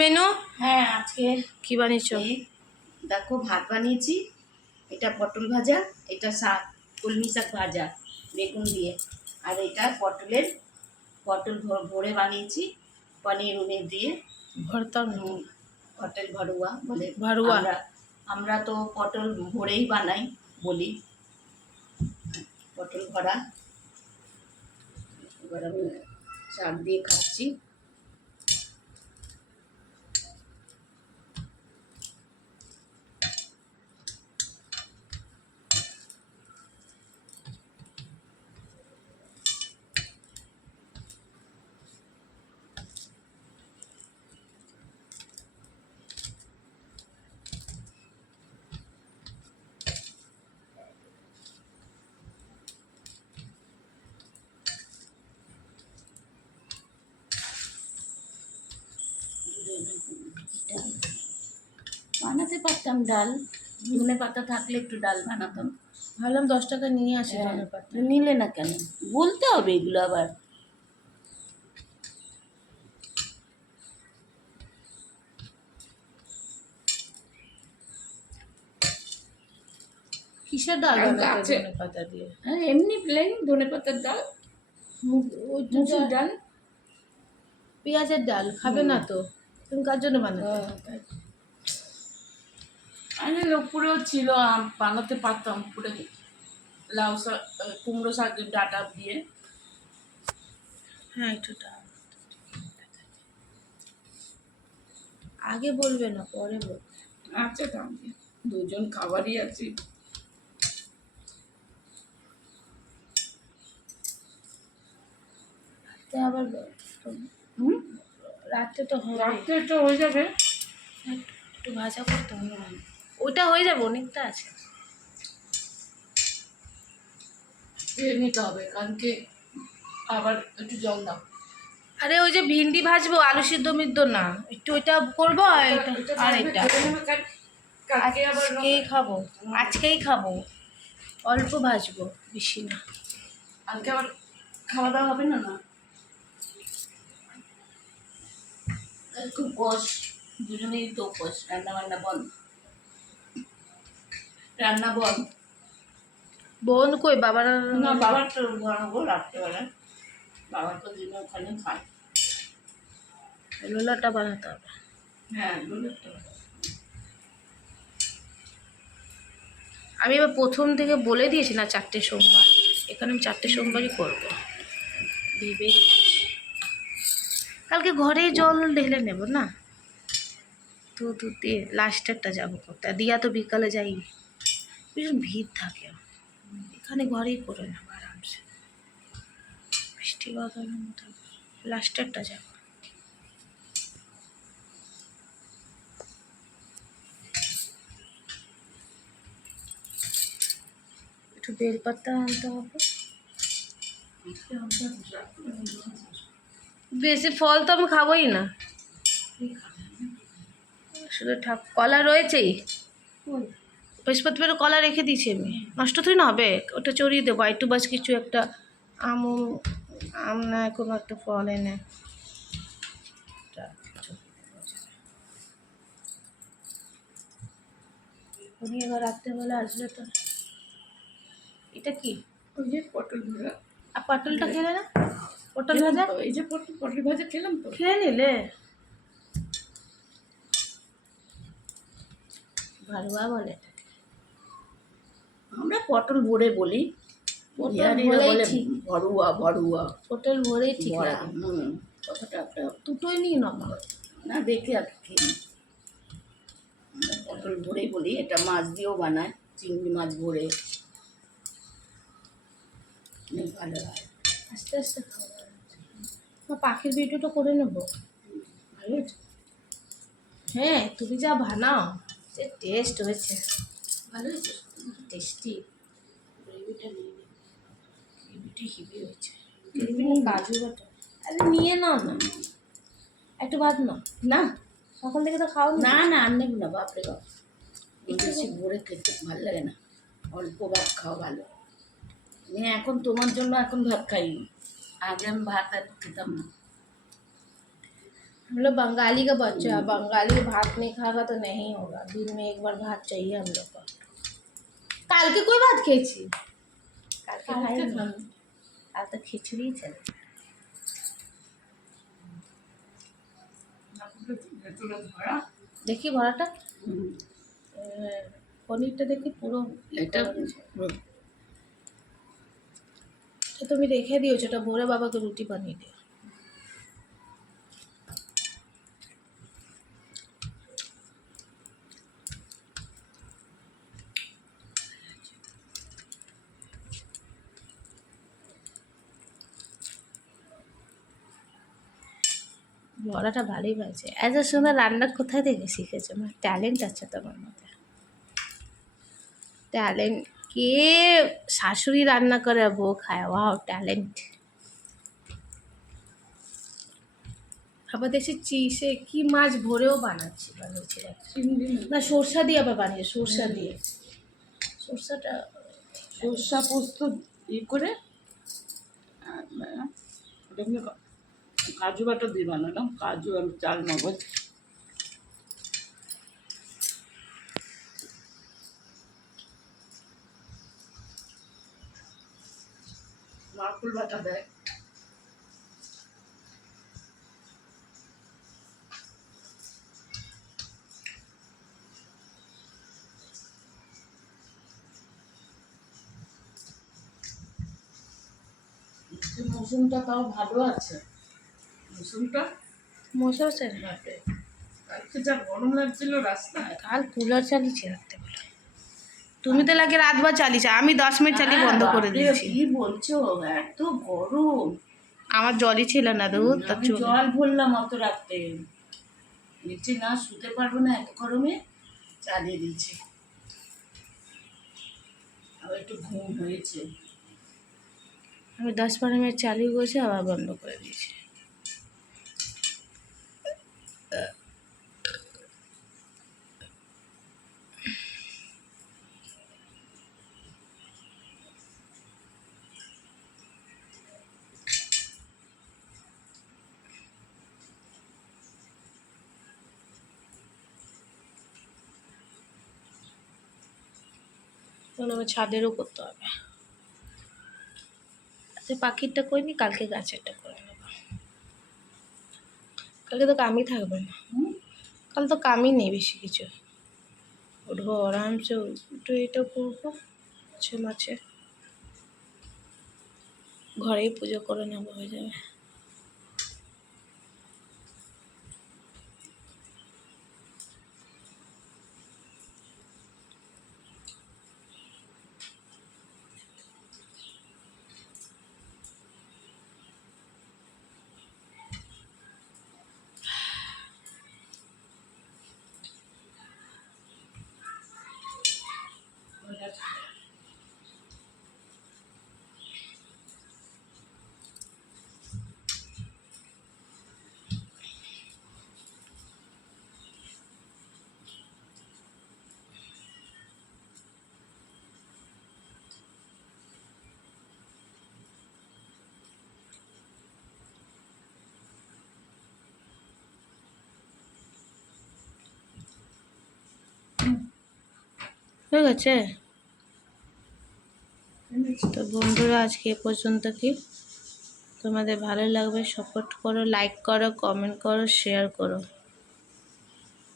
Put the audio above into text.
Menu? হ্যাঁ, আজকে কি বানিয়েছো? এই দেখো ভাত বানিয়েছি, এটা পটল ভাজা, এটা শাক কলমি শাক ভাজা বেগুন দিয়ে, আর এটা পটল ভরে বানিয়েছি পনির উনির দিয়ে ভর্তা। পটল ভরুয়া বলে। ভরুয়া। আমরা তো পটল ভরেই বানাই বলি, পটল ভরা। এবার আমি শাক দিয়ে খাচ্ছি। বানাতে পারতাম ডাল, ধনে পাতা থাকলে একটু ডাল বানাতাম। ভাবলাম 10 টাকা নিয়ে আসি। নিলে না কেন? বলতে হবে এগুলো আবার। কিসের ডাল আর বানাতে? গাছে- ধনে পাতা দিয়ে। হ্যাঁ, এমনি প্লেন ধনে পাতার ডাল, মুসুর ডাল। পেঁয়াজের ডাল খাবে না তো, তুমি কার জন্য বানাতে? আমি লোকপুরেও ছিল, বানাতে পারতাম পুরে লাউ শাক, কুমড়ো শাকের ডাটা দিয়ে। হ্যাঁ, একটু ডাল আগে বলবে না, পরে বলবে। আচ্ছা, তাহলে দুজন খাবারই আছি। আবার রাত্রে তো হবে। রাত্রে তো হয়ে যাবে। একটু ভাজা করতে হবে। ওটা হয়ে যাবে, অনেকটা আছে। নিতে হবে, কারণকে আবার একটু জল দাও। আরে ওই যে ভিন্ডি ভাজবো, আলু সিদ্ধ মিদ্ধ না, একটু ওইটা করবো। আর এটা আজকেই খাবো, আজকেই খাবো, অল্প ভাজবো, বেশি না। কালকে আবার খাওয়া দাওয়া হবে না। খুব কষ, দুজনেই তো কষ। রান্না বান্না বন্ধ, রান্না বন্ধ। বোন কই? বাবার না, বাবার তো বানাবো রাত্রেবেলা। বাবা তো দিনে ওখানে খায়। লোলাটা বানাতে হবে। হ্যাঁ, দুধের তো। আমি এবার প্রথম থেকে বলে দিয়েছি না 4টে সোমবার, এখানে আমি 4টে সোমবারই করবো ভেবে দিয়েছি। কালকে ঘরে জল ঢেলে নেব না তো, দুধ দিয়ে লাস্টেরটা যাবো করতে। আর দিয়া তো বিকালে যাই, ভীষণ ভিড় থাকে, এখানে ঘরেই করে নেবো আরামসে। বৃষ্টি বাদলের মতো লাস্টেরটা যাবো। একটু বেলপাতা আনতে হবে। বেশি ফল তো আমি খাবোই না, শুধু কলা রয়েছেই। বৃহস্পতিবার কলা রেখে দিয়েছি আমি, নষ্ট থই না হবে, ওটা চড়িয়ে দেবো। আইটু বাস কিছু একটা আম না কোনো একটা ফল এনে উনি এবার রাত্রেবেলা আসলে তো। এটা কি? ওই যে পটল ভাজা। আর পটলটা খেলে না? পটল ভাজা, এই যে পটল ভাজা খেলাম তো। খেয়ে নিলে ভারুয়া বলে। আমরা পটল ভরে বলি, বিহারিরা বলে ভরুয়া। ভরুয়া পটল ভরেই ঠিক ভরা। লাগে। কথাটা একটা দুটোই নিই না না, দেখে আর খেয়ে। আমরা পটল ভরেই বলি। এটা মাছ দিয়েও বানায়, চিংড়ি মাছ ভরে, অনেক ভালো হয়। আস্তে আস্তে খাওয়া। পাখির ভিডিওটা করে নেবো। ভালো হয়েছে? হ্যাঁ, তুমি যা বানাও সে টেস্ট হয়েছে, ভালো হয়েছে, টেস্টি। গ্রেভিটা নিয়ে নে। গ্রেভিটা হিবি হয়েছে। কাজু বাটা আরে নিয়ে নাও না, একটু ভাত নাও। না সকাল থেকে তো খাও না না, আর নেব না, বাপরে বাপ। বেশি ভরে খেতে ভালো লাগে না, অল্প ভাত খাওয়া ভালো। আমি এখন তোমার জন্য এখন ভাত খাই, আগে আমি ভাত আর খেতাম না। हम लोग बंगाली का बच्चा है, बंगाली भात नहीं खाएगा तो नहीं होगा। दिन में एक बार भात चाहिए हम लोग को। काल के कोई भात खेची काल के खाए नहीं। काल तो खिचड़ी चले। দেখি ভরাটা পনিরটা দেখি পুরো এটা তো তুমি রেখে দিয়েছো, এটা ভরে বাবাকে রুটি বানিয়ে দিও। বড়াটা ভালোই হয়েছে। এত সুন্দর রান্না কোথায় থেকে শিখেছো? আমার ট্যালেন্ট আছে তোমার মধ্যে। ট্যালেন্ট কে শাশুড়ি রান্না করে বউ খায়, ওয়াও ট্যালেন্ট। আবার দেখছি সে কি মাছ ভরেও বানিয়েছিল না, সরষা দিয়ে আবার বানিয়ে, সরষা দিয়ে। সরষাটা সরষা পোস্ত করে কাজু বাটা দিয়ে বানালাম, কাজু আর চাল মগজ। নারকেল বাটা দেয়। মৌসুমটা তাও ভালো আছে, মৌসুমটা মশলা চাই রাতে কালকে যা গরম লাগছিল রাস্তায়। কাল কুলার চালিয়েছি রাত্রেবেলা। তুমি তো লাগে রাতভর চালিয়েছো, আমি 10 মিনিট চালিয়ে বন্ধ করে দিয়েছি। কি বলছো, এত গরম। আমার জলই ছিল না দুধ, তার আমি চলে জল ভরলাম অত রাতে, নিচে না শুতে পারবো না এত গরমে, চালিয়ে দিয়েছি। আবার একটু ঘুম হয়েছে। আমি 10-12 মিনিট চালিয়ে গেছি, আবার বন্ধ করে দিয়েছি। আমার ছাদেরও করতে হবে। আচ্ছা পাখিরটা করিনি, কালকে গাছেরটা করে নেব। কালকে তো কামই থাকবে না, কাল তো কামই নেই বেশি কিছু। উঠবো আরামসে, উঠে এটা করবো, মাছে মাছে ঘরেই পুজো করে নেবো, হয়ে যাবে। হয়ে গেছে। তো বন্ধুরা আজকে এ পর্যন্ত। কি তোমাদের ভালো লাগবে সাপোর্ট করো, লাইক করো, কমেন্ট করো, শেয়ার করো।